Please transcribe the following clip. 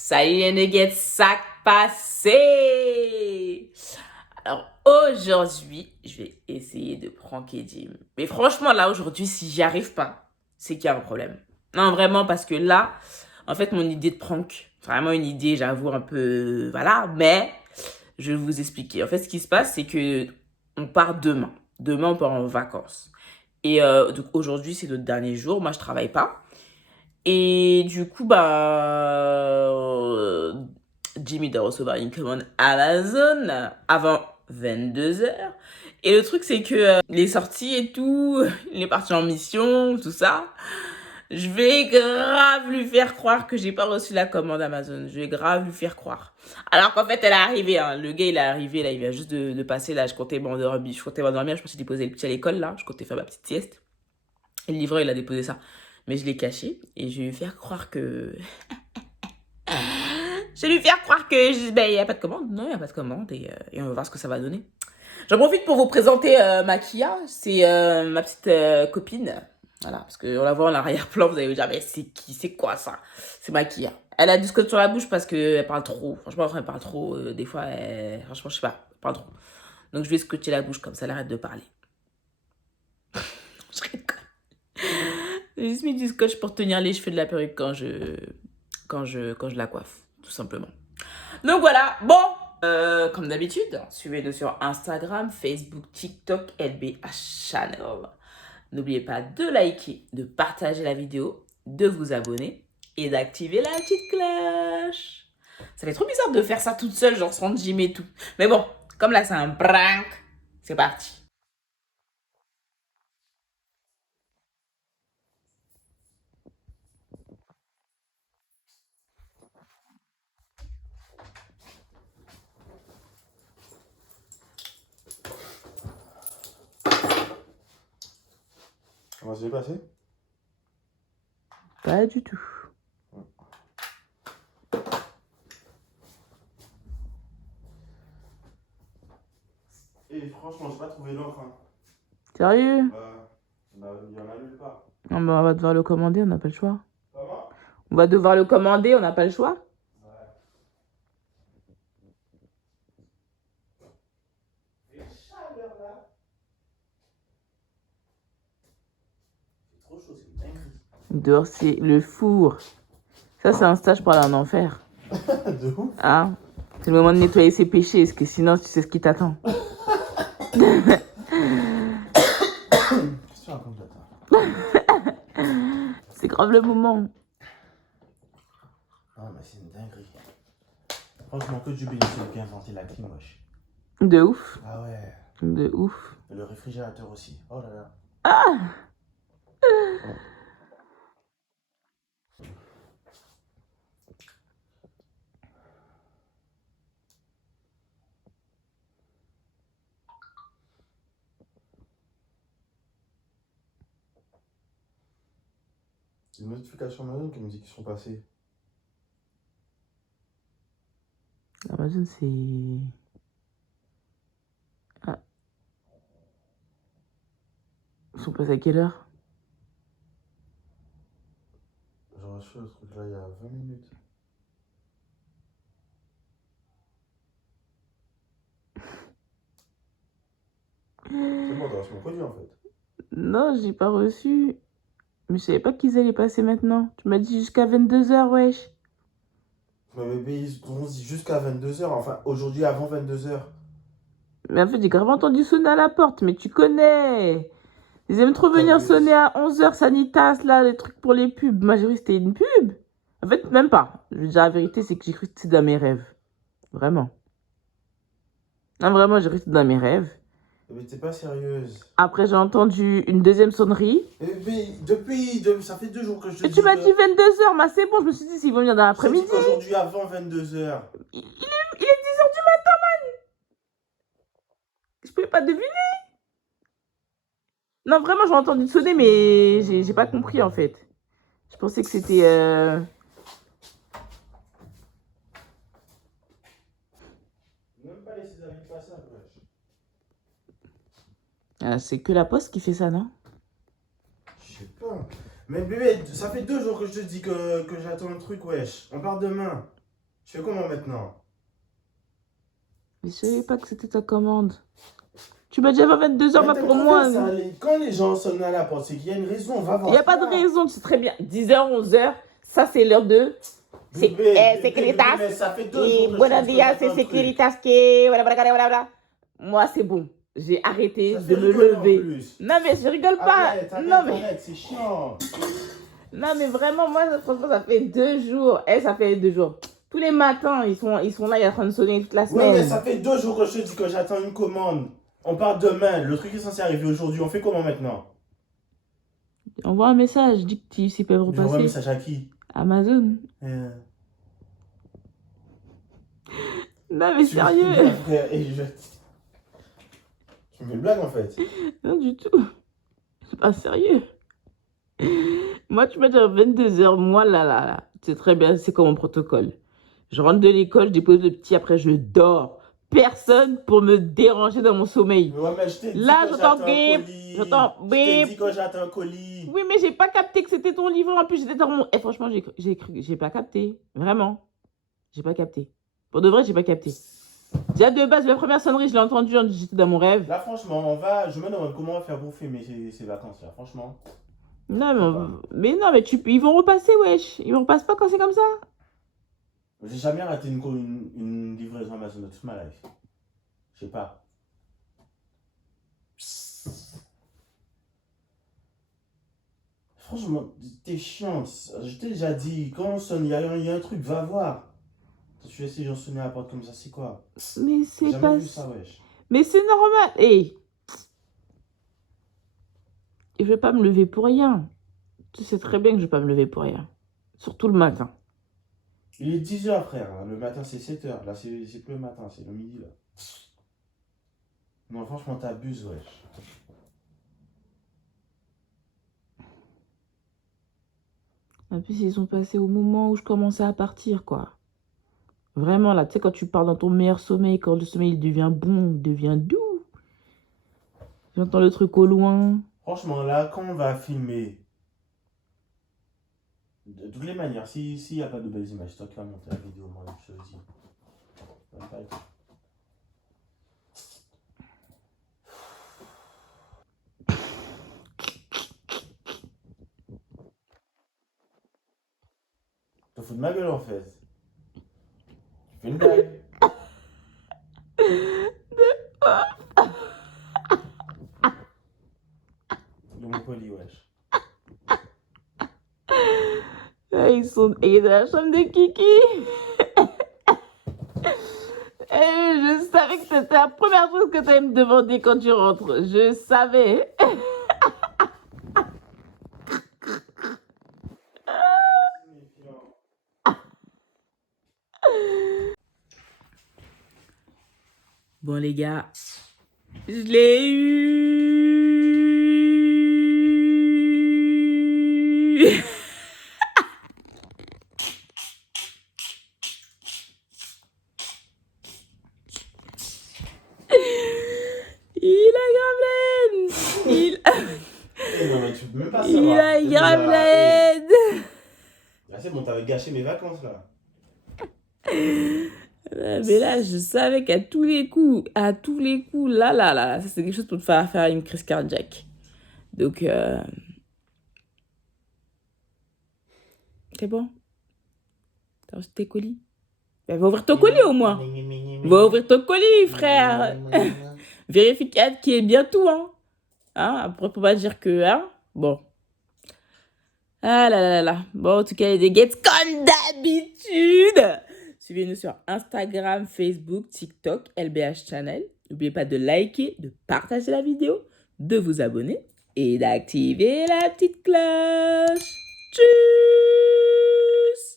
Salut les nuggets, sac passé. Alors aujourd'hui, je vais essayer de pranker Jim. Mais franchement là aujourd'hui, si j'y arrive pas, c'est qu'il y a un problème. Non vraiment parce que là, en fait mon idée de prank, vraiment une idée, j'avoue un peu, voilà, mais je vais vous expliquer. En fait ce qui se passe, c'est que on part demain. Demain on part en vacances. Et donc aujourd'hui c'est notre dernier jour, moi je travaille pas. Et du coup, Jimmy doit recevoir une commande Amazon avant 22h. Et le truc, c'est que il est sorti et tout, il est parti en mission, tout ça. Je vais grave lui faire croire que j'ai pas reçu la commande Amazon. Je vais grave lui faire croire. Alors qu'en fait, elle est arrivée, hein. Le gars, il est arrivé, là, il vient juste de passer, là, je comptais m'endormir, je pensais déposer le petit à l'école, là. Je comptais faire ma petite sieste. Et le livreur, il a déposé ça. Mais je l'ai caché et je vais lui faire croire que... Je vais lui faire croire que ben, il n'y a pas de commande. Non, il n'y a pas de commande et on va voir ce que ça va donner. J'en profite pour vous présenter Makia. C'est ma petite copine. Voilà, parce qu'on la voit en arrière-plan, vous allez vous dire, mais c'est qui, c'est quoi ça? C'est Makia. Elle a du scotch sur la bouche parce qu'elle parle trop. Franchement, elle parle trop. Des fois, franchement, je sais pas, elle parle trop. Donc je vais scotcher la bouche comme ça, elle arrête de parler. Je rigole. J'ai juste mis du scotch pour tenir les cheveux de la perruque quand je la coiffe, tout simplement. Donc voilà, bon, comme d'habitude, suivez-nous sur Instagram, Facebook, TikTok, LBH Channel. N'oubliez pas de liker, de partager la vidéo, de vous abonner et d'activer la petite cloche. Ça fait trop bizarre de faire ça toute seule, genre sans gym et tout. Mais bon, comme là c'est un prank, c'est parti. Comment ça s'est passé? Pas du tout. Et franchement, j'ai pas trouvé l'encre. Hein. Sérieux? Il y en a nulle part. Non, bah, on va devoir le commander, on n'a pas le choix. Comment? On va devoir le commander, on n'a pas le choix. Ouais. Et chaleur là. C'est trop chaud, c'est une dinguerie. Dehors, c'est le four. Ça, c'est un stage pour aller en enfer. De ouf. Hein? C'est le moment de nettoyer ses péchés, parce que sinon, tu sais ce qui t'attend. Qu'est-ce que tu racontes là? C'est grave le moment. Non, mais c'est une dinguerie. Franchement, que du bénéfice de bien inventer la clim, wesh. De ouf. Ah ouais. De ouf. Et le réfrigérateur aussi. Oh là là. Ah! C'est une notification Amazon qui me dit qu'ils sont passés. Amazon, c'est... Ah. Ils sont passés à quelle heure? J'ai reçu le truc là il y a 20 minutes. C'est bon, t'as reçu mon colis en fait. Non, j'ai pas reçu. Mais je savais pas qu'ils allaient passer maintenant. Tu m'as dit jusqu'à 22h, wesh. Tu m'avais payé jusqu'à 22h, enfin aujourd'hui avant 22h. Mais en fait, j'ai grave entendu sonner à la porte, mais tu connais. Ils aiment trop venir sonner à 11h, Sanitas, là, les trucs pour les pubs. Moi, j'ai cru que c'était une pub. En fait, même pas. Je veux dire, la vérité, c'est que j'ai cru que c'était dans mes rêves. Vraiment. Non, vraiment, j'ai cru que c'était dans mes rêves. Mais t'es pas sérieuse. Après, j'ai entendu une deuxième sonnerie. Ça fait 2 jours que je te Et dis. tu m'as dit 22h, mais c'est bon, je me suis dit, s'ils vont venir dans l'après-midi. Aujourd'hui avant 22h. Il est 10h du matin, man. Je pouvais pas deviner. Non, vraiment, j'ai entendu sonner, mais j'ai pas compris, en fait. Je pensais que c'était... Même pas laisser avis de passage, wesh. c'est que la poste qui fait ça, non? Je sais pas. Mais bébé, ça fait 2 jours que je te dis que j'attends un truc, wesh. On part demain. Je fais comment maintenant? Mais je savais pas que c'était ta commande. Tu m'as dit avant 22h, va pour moi. Quand les gens sonnent à la porte, c'est qu'il y a une raison, on va voir. Il n'y a pas de raison, tu sais très bien. 10h, 11h, ça c'est l'heure de... Securitas. Mais ça fait 2 Et jours. buenos días, c'est Securitas que... Voilà. Moi, c'est bon. J'ai arrêté de me lever. Non, mais je rigole pas. Non, mais... c'est chiant. Non, mais vraiment, moi, franchement, ça fait 2 jours. Ça fait 2 jours. Tous les matins, ils sont là, ils sont en train de sonner toute la semaine. Ouais, mais ça fait 2 jours que je te dis que j'attends une commande. On part demain. Le truc est censé arriver aujourd'hui. On fait comment maintenant? Envoie un message, dis qu'ils peuvent repasser. Envoie un message à qui? Amazon. Non, mais sérieux. Tu me fais une blague en fait? Non, du tout. C'est pas sérieux. Moi, tu m'as dit à 22h, moi, là. C'est très bien, c'est comme mon protocole. Je rentre de l'école, je dépose le petit, après je dors. Personne pour me déranger dans mon sommeil. Ouais, mais je t'ai dit là, que j'entends bip. J'entends bip. Je t'ai dit que j'attends un colis. Oui, mais j'ai pas capté que c'était ton livre. En plus, j'étais dans mon... franchement, j'ai pas capté. Vraiment. J'ai pas capté. Pour de vrai, j'ai pas capté. Déjà, de base, la première sonnerie, je l'ai entendue, j'étais dans mon rêve. Là, franchement, je me demande comment on va faire bouffer ces vacances, là, franchement. Non, mais ils vont repasser, wesh. Ils vont repasser pas quand c'est comme ça. J'ai jamais raté une livraison Amazon de toute ma life. Je sais pas. Franchement, t'es chiant. Je t'ai déjà dit, quand on sonne, il y a un truc, va voir. Tu laisses les gens sonner à la porte comme ça, c'est quoi? Mais c'est pas... Jamais vu ça, wesh. Mais c'est normal. Hey. Je vais pas me lever pour rien. Tu sais très bien que je vais pas me lever pour rien. Surtout le matin. Il est 10h, frère. Le matin, c'est 7h. Là, c'est plus le matin, c'est le midi, là. Non, franchement, t'abuses, wesh. En plus, ils sont passés au moment où je commençais à partir, quoi. Vraiment, là, tu sais, quand tu pars dans ton meilleur sommeil, quand le sommeil il devient bon, il devient doux. J'entends le truc au loin. Franchement, là, quand on va filmer, de toutes les manières, s'il n'y a pas de belles images, toi qui vas monter la vidéo, moi, je te le dis. Tu te fous de ma gueule, en fait. Tu fais une blague. De mon colis, wesh. Ils sont dans la chambre de Kiki. Je savais que c'était la première chose que tu allais me demander quand tu rentres. Je savais. Bon, les gars, je l'ai eu. Il a grave la haine. Non, mais tu peux même pas Il savoir. a grave la haine. Là, c'est bon, t'avais gâché mes vacances, là. Mais là, je savais qu'à tous les coups, là, ça c'est quelque chose pour te faire une crise cardiaque. Donc, c'est bon? T'as reçu tes colis? Ben, va ouvrir ton colis au moins. Va ouvrir ton colis, frère. Vérifie qu'il est bien tout, hein. Après, faut pas dire que, hein. Bon. Ah là. Bon, en tout cas, les guettes comme d'habitude. Suivez-nous sur Instagram, Facebook, TikTok, LBH Channel. N'oubliez pas de liker, de partager la vidéo, de vous abonner et d'activer la petite cloche. Tchuss!